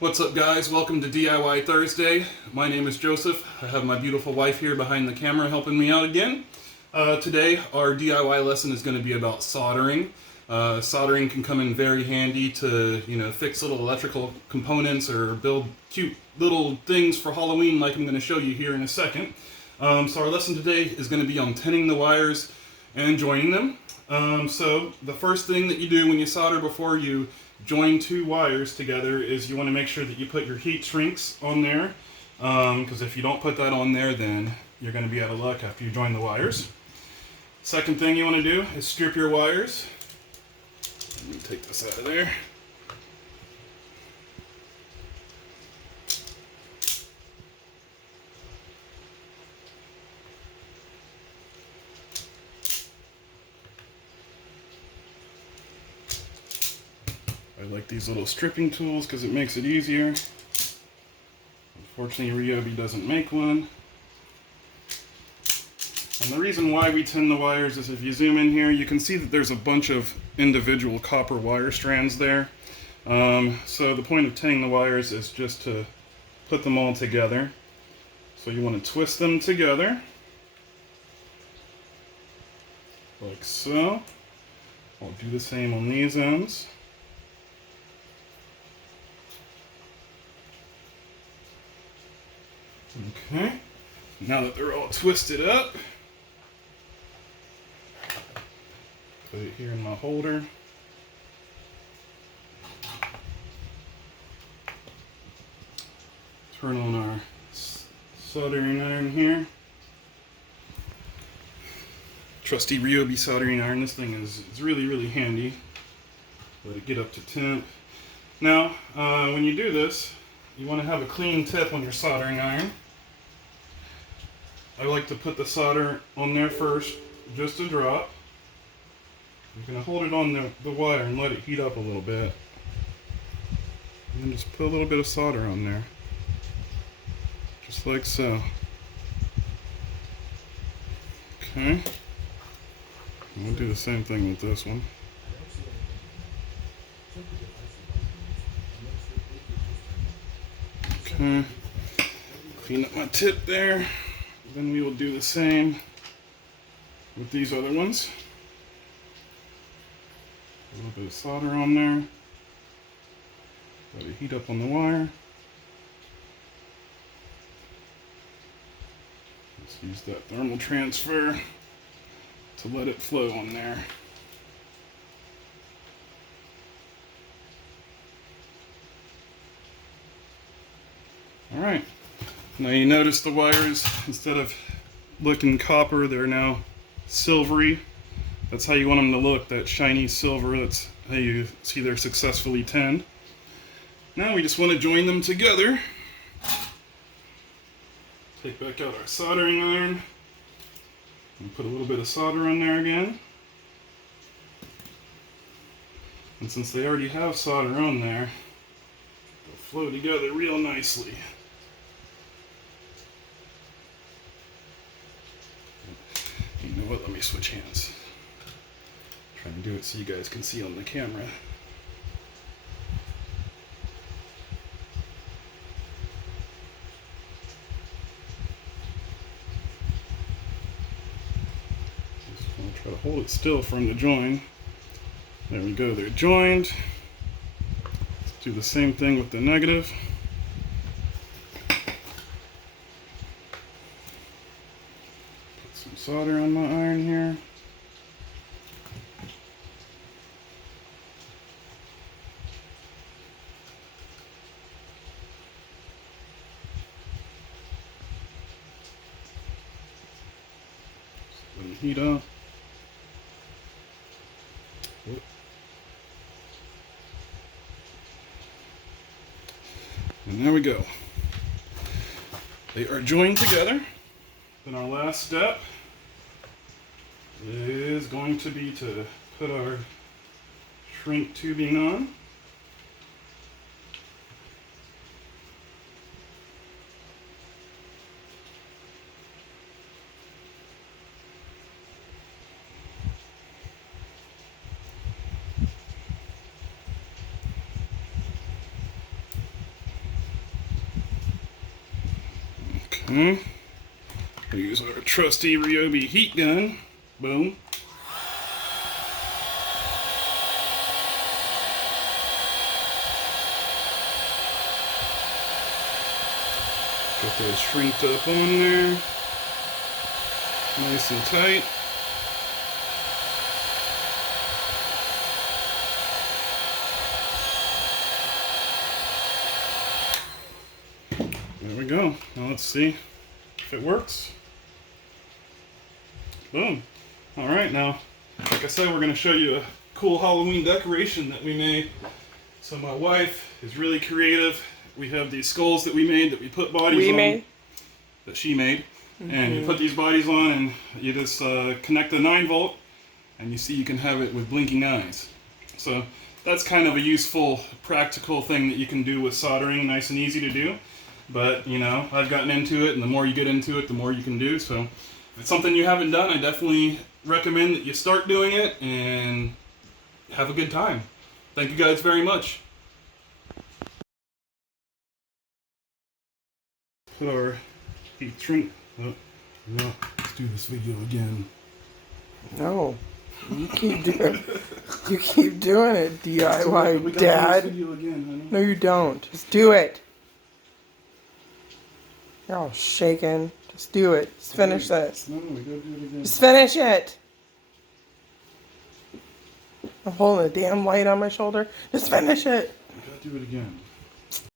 What's up, guys? Welcome to DIY Thursday. My name is Joseph. I have my beautiful wife here behind the camera helping me out again. Today, our DIY lesson is going to be about soldering. Soldering can come in very handy to, fix little electrical components or build cute little things for Halloween like I'm going to show you here in a second. So our lesson today is going to be on tinning the wires and joining them. So the first thing that you do when you solder before you join two wires together is you want to make sure that you put your heat shrinks on there, because if you don't put that on there, then you're going to be out of luck after you join the wires. Second thing you want to do is strip your wires. Let me take this out of there. I like these little stripping tools because it makes it easier. Unfortunately, Ryobi doesn't make one. And the reason why we tin the wires is if you zoom in here, you can see that there's a bunch of individual copper wire strands there. So the point of tinning the wires is just to put them all together. So you want to twist them together, like so. I'll do the same on these ends. Okay, now that they're all twisted up, put it here in my holder. Turn on our soldering iron here. Trusty Ryobi soldering iron. This thing is really handy. Let it get up to temp. Now, when you do this, you want to have a clean tip on your soldering iron. I like to put the solder on there first, just a drop. You're going to hold it on the wire and let it heat up a little bit. And then just put a little bit of solder on there. Just like so. Okay. I'm going to do the same thing with this one. Okay. Clean up my tip there. Then we will do the same with these other ones. A little bit of solder on there. Let it heat up on the wire. Let's use that thermal transfer to let it flow on there. Alright, now you notice the wires, instead of looking copper, they're now silvery. That's how you want them to look, that shiny silver. That's how you see they're successfully tinned. Now we just want to join them together. Take back out our soldering iron and put a little bit of solder on there again. And since they already have solder on there, they'll flow together real nicely. You know what? Let me switch hands. Try and do it so you guys can see on the camera. Just want to try to hold it still for them to join. There we go, they're joined. Let's do the same thing with the negative. Put some solder on my iron here. Let it heat up. And there we go. They are joined together. Then our last step is going to be to put our shrink tubing on. Use our trusty Ryobi heat gun. Boom. Get those shrinked up on there. Nice and tight. There we go. Now let's see if it works. Boom. Alright, now, like I said, we're going to show you a cool Halloween decoration that we made. So my wife is really creative. We have these skulls that we made that we put bodies on. That she made. And you put these bodies on and you just connect the 9-volt and you see you can have it with blinking eyes. So that's kind of a useful, practical thing that you can do with soldering, nice and easy to do. But, you know, I've gotten into it, and the more you get into it, the more you can do. So if it's something you haven't done, I definitely recommend that you start doing it and have a good time. Thank you guys very much. Put our heat shrink. Oh, no, let's do this video again. No, you keep doing it, DIY Dad. Video again, honey. No, you don't. Just do it. You're all shaking. Just do it. Just finish this. No, we gotta do it again. Just finish it. I'm holding a damn light on my shoulder. Just finish it. We gotta do it again.